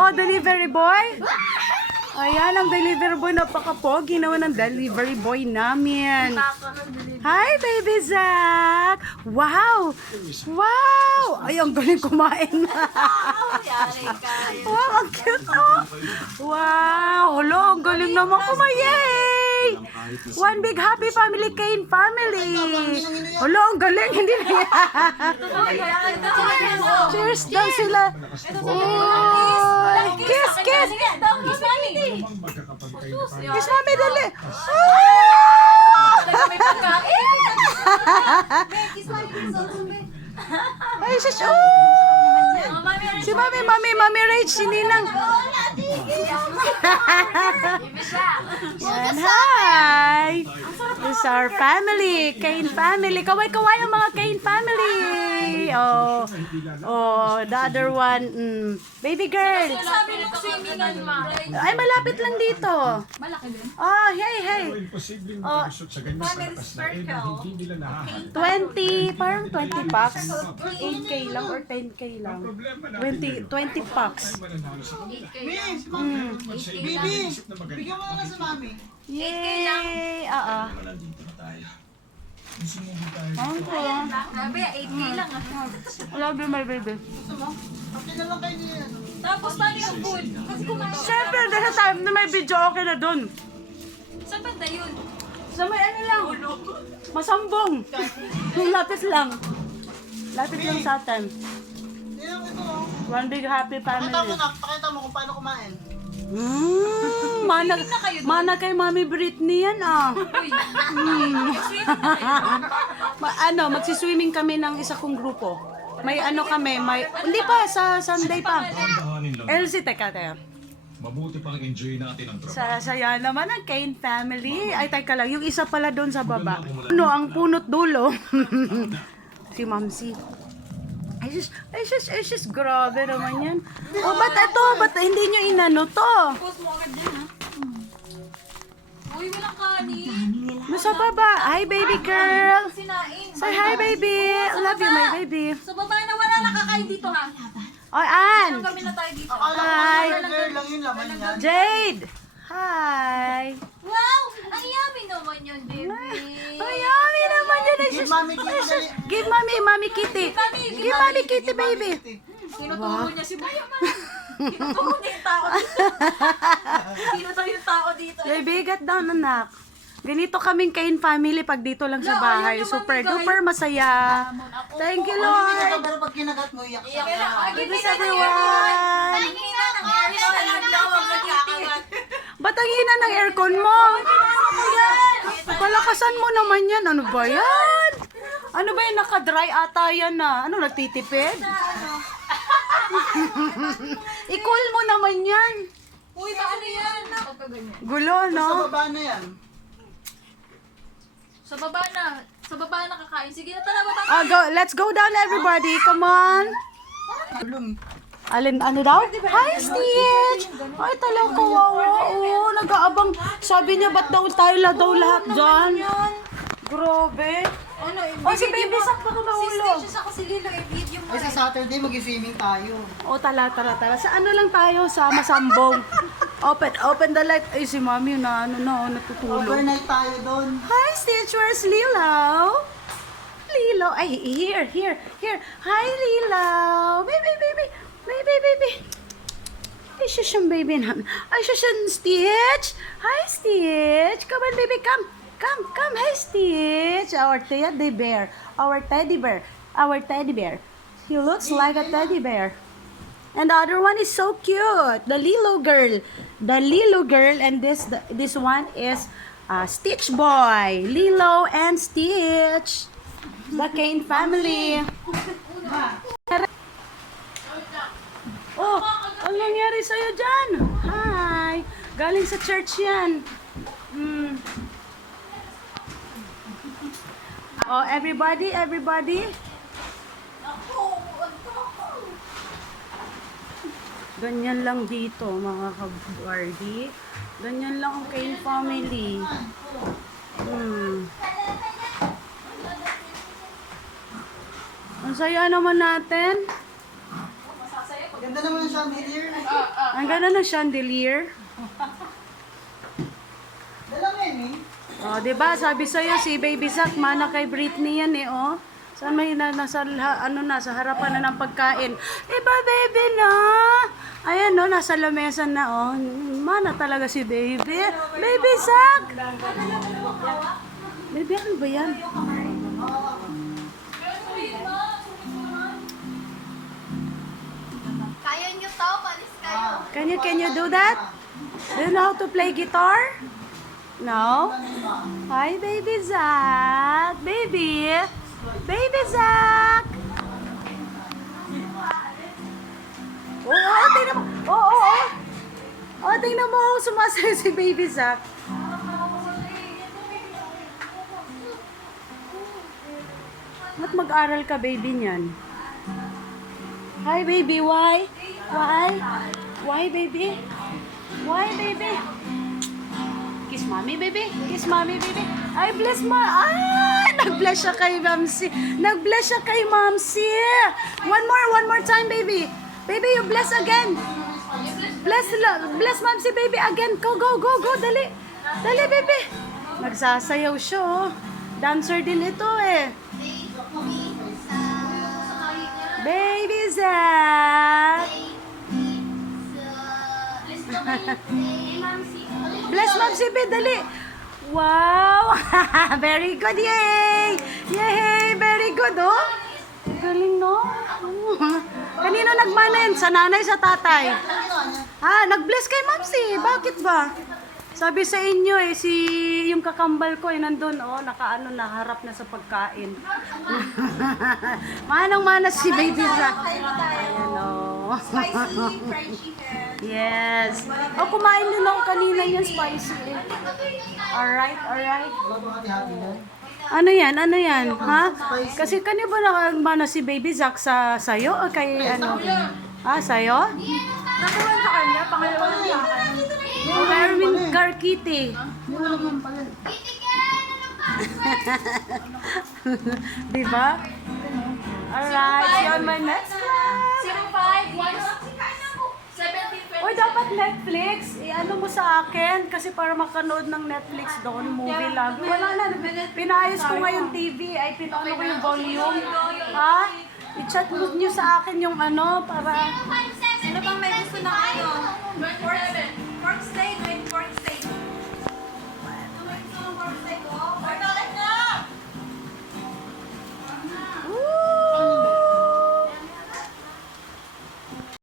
Oh, delivery boy. Ayan, ang delivery boy. Napaka-pogi naman ang delivery boy namin. Hi, baby Zach. Wow. Wow. Ay, ang galing kumain. Wow, ang cute oh. Wow. Hello, ang galing naman kumayay. One big happy family, Kane family. Hello, ang galing. Hindi na yan. Cheers daw sila. Oy. Kiss, kiss. Kiss, mami, dali. Ay, sis, si mami Rach, si Ninang. Yan, hi. This is our family, Kane family. Kaway-kaway ang mga Kane family. Oh, the other one, baby girl. Ay, malapit lang dito. Oh, hey. Oh, 20, parang 20 packs. 8K lang or 10K lang. 20 packs. Bibi, bigyan mo na sa mami. Yay! Grabe, 8K lang ah. Love you, my baby. Okay na lang kayo niya. Tapos paano yung food? Kasi kumain. Siyempre, dahil time na may video, okay na dun. Saan banda yun? Sa may ano lang, masambong. Lapit lang. Lapit lang sa atin. Tingnan ito oh. One big happy family. Pakita mo kung paano kumain. Mana kay Mami Britney yan ah. Magsiswimming kami ng isa kong grupo. May ano kami, hindi pa, sa Sunday pa. Elsie, teka. Mabuti pang enjoy natin ang trabaho. Saya naman ang Kane family. Ay, teka lang, yung isa pala doon sa baba. Ano, ang punot dulo. Si Mamsi. Ay, sus, grabe naman yan. Oh, ba't hindi nyo inano to? Post mo agad din ha. Uy, walang kanin. Nasa baba. Hi, baby girl. Sinain. Say hi, baby. Love you, my baby. Sa baba na wala nakakain dito ha. Oy, Ann. Kami na tayo dito. Hi. Girl lang yun laman yan. Jade. Hi. Wow! Ang yummy naman yun, baby. Ay, yummy naman yun. Give mami kitty. Give Mami Kitty. Give Mami Kitty, baby. Tinuturo niya si Maya man. Tinuturo niya yung tao dito. Tinuturo yung tao dito. Baby, get down, anak. Ganito kaming Kane family pag dito lang sa bahay. Super duper masaya. Thank you, Lord. Pero pag kinagat mo, iyak siya. Goodness, everyone. Ba't ang hina ng aircon mo? Palakasan mo naman yan. Ano ba yan? Ano ba yan? Naka-dry ata yan na. Ano, nagtitipid? I-cool mo naman yan. Uy, paano yan? Gulo, no? Sa baba na yan. Sa baba na kakain. Sige na, tara baba. Oh, let's go down, everybody. Come on. Alin, ano daw? Hi, Stitch! Ay, talaga kawawa. Oo, nag-aabang. Sabi niya, ba't daw tayo lahat dyan? Grabe. Oh, si Baby Sak pa kumaulo. Stitches ako si Lilo, i-video mo. Ay, sa Saturday, mag-swimming tayo. Oh, tara. Sa ano lang tayo? Sa Masambong. Open the light. Ay, si Mami natutulog. Overnight tayo doon. Hi, Stitch. Where's Lilo? Lilo. Ay, here. Hi, Lilo. Baby. Ay, shush yung baby namin. Ay, shush yung Stitch. Hi, Stitch. Come on, baby. Come. Hi, Stitch. Our teddy bear. He looks like a teddy bear. And the other one is so cute. The Lilo girl. And this one is Stitch boy. Lilo and Stitch. The Kane family. Oh, ang nangyari sa'yo dyan? Hi. Galing sa church yan. Oh, everybody. Ganyan lang dito, mga ka-Bardi. Ganyan lang ang Kane family. Ang saya naman natin. Ganda naman yung chandelier. Ang ganda ng chandelier. Dala mo yan eh. Oh, 'di ba? Sabi sa si Baby Zack mana kay Britney yan eh, oh. Saan may nasa sa harapan na ng pagkain. Iba baby na. Ayan no, nasa lamesa na oh. Mana talaga si Baby. Baby Zack. Baby, ano ba yan? Kaya nyo to, palis kayo. Can you do that? Do you know how to play guitar? No? Hi, Baby Zack. Baby. Baby Zack. Tingnan mo. Tingnan mo. Sumasayo si Baby Zack. Ba't mag-aral ka, baby, niyan? Hi, baby. Why? Why? Why, baby? Why, baby? Kiss mommy, baby. Kiss mommy, baby. Ay, bless mo. Ay, nag-bless siya kay Mamsi. Nag-bless siya kay Mamsi. One more time, baby. Baby, you bless again. Bless Mamsi, baby, again. Go, dali. Dali, baby. Nagsasayaw siya, oh. Dancer din ito, eh. Baby Zack. Bless Mamsi, baby, dali. Wow! Very good, yay! Yay! Very good, oh. Galing, no? Kanino nagmana yun? Sa nanay, sa tatay? Ha? Nag-bless kay Mamsi. Bakit ba? Sabi sa inyo eh, yung kakambal ko eh, nandun, oh, naharap na sa pagkain. Manang-mana si Baby Zack. Ayan, oh. Spicy fried chicken. Yes. Oh, kumain din ako kanina yan, spicy. Alright. Ano yan? Ha? Kasi kanina ba nakamana si Baby Zack sa'yo? O kay ano? Sa'yo? Nakuha sa kanya, pangalawa ng yakan. Erwin Garkiti. Diba? Alright, see you on my next class. 05-1-17-20. Oy, dapat Netflix. I-ano mo sa akin kasi para makanood ng Netflix doon, movie lang. Wala na. Pinayos ko nga yung TV. Ay, pinano ko yung volume. Ha? I-chat nyo sa akin yung ano para... Sino bang may gusto na ano? Pork steak,